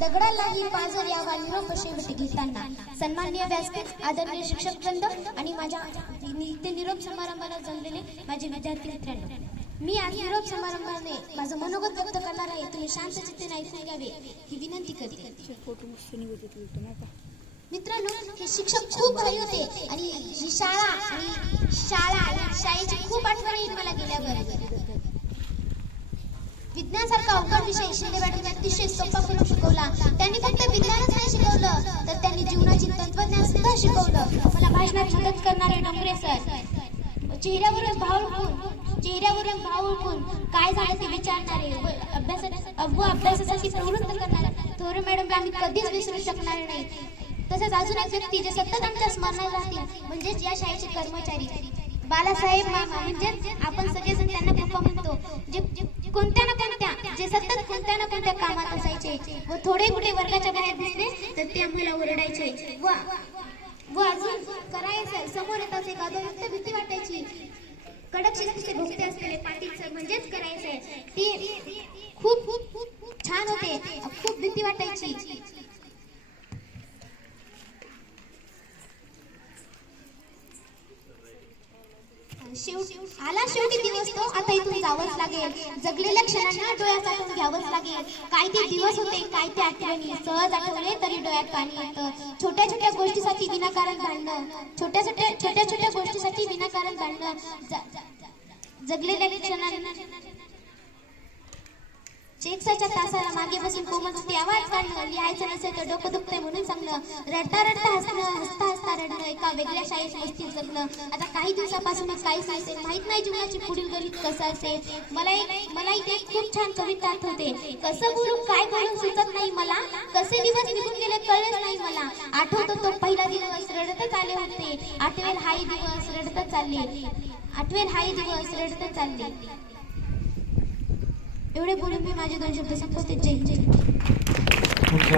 दगडालाही पाजर यावा निरोप शेवट घेताना. सन्माननीय व्यासपीठ आदरणीय शिक्षक वृंद आणि माझ्या ते निरोप समारंभाला जमलेले माझे विद्यार्थी मित्रांनो मी आज निरोप समारंभाने माझं मनोगत व्यक्त करणार आहे. तुम्ही शांत चित्तेने ऐकून घ्यावे ही विनंती करते. मित्रांनो हे शिक्षक खूप भारी होते आणि ही शाळा आणि शाळा शाळेची खूप आठवण येईल मला गेल्यावर. विज्ञानासारखा अवघड विषय शिंदे मॅडम अतिशय सोपा करून शिकवला. त्यांनी फक्त विज्ञानच नाही शिकवलं तर त्यांनी जीवनाची तत्वज्ञान सुद्धा शिकवलं. मला भाषणात मदत करणारे डोंगरे सर चेहऱ्यावरून भाव उठून चेहऱ्यावरून भाव उठून काय झालं ते विचारणारे व अभ्यासा अभ्यासासाठी प्रवृत्त करणारे थोरे मॅडमला आम्ही कधीच विसरू शकणार नाही. तसेच अजून एक व्यक्ती जे सतत आमच्या स्मरणात राहतील म्हणजेच या शाळेचे कर्मचारी. बालासाहेब मामा म्हणजे आपण सगळेजण त्यांना पप्पा कामात व थोडे कुठे वर्गाच्या बाहेर दिसले तर ते आम्हाला ओरडायचे. व व अजून करायचं समोर येताच एक अदोयुक्त भीती वाटायची. कडक शिस्तीचे भोगते असलेले पाटील सर म्हणजेच करायचे ते खूप खूप खूप छान होते. खूप भीती वाटायची. शेवटी आला शेवटी दिवस तो आता इथून जावंच लागेल. जगलेल्या क्षणांना डोळ्यात आठवून घ्यावंच लागेल. काय ते दिवस होते काय ते आठवणी सहज आठवले तरी डोळ्यात पाणी येतं. छोट्या छोट्या गोष्टीसाठी विनाकारण भांडणं. छोट्या छोट्या छोट्या छोट्या गोष्टीसाठी विनाकारण भांडणं. जगलेल्या क्षणांना चेक्साच्या तासाला मागे बसून कोमलसाठी आवाज काढणं लिहायचं नसेल तर डोकं दुखतंय म्हणून सांगणं रडता रडता हसणं हसता हसता रडणं एका वेगळ्या शाळेत मस्तीत जगणं आता काही दिवसापासूनच काहीच नसेल. माहीत नाही जीवनाची पुढील गणित कसं असेल. मला एक मला इथे एक खूप छान कविता आठवते. कसं बोलू काय बोलू सुचत नाही मला? कसे दिवस निघून गेले कळलेच नाही मला. आठवतो तो पहिला दिवस रडतच आले होते. आठवेल हाही दिवस रडतच चालले. आठवेल हाही दिवस रडतच चालले. एवढे बोलून मी माझे दोन शब्द संपवते. जय जय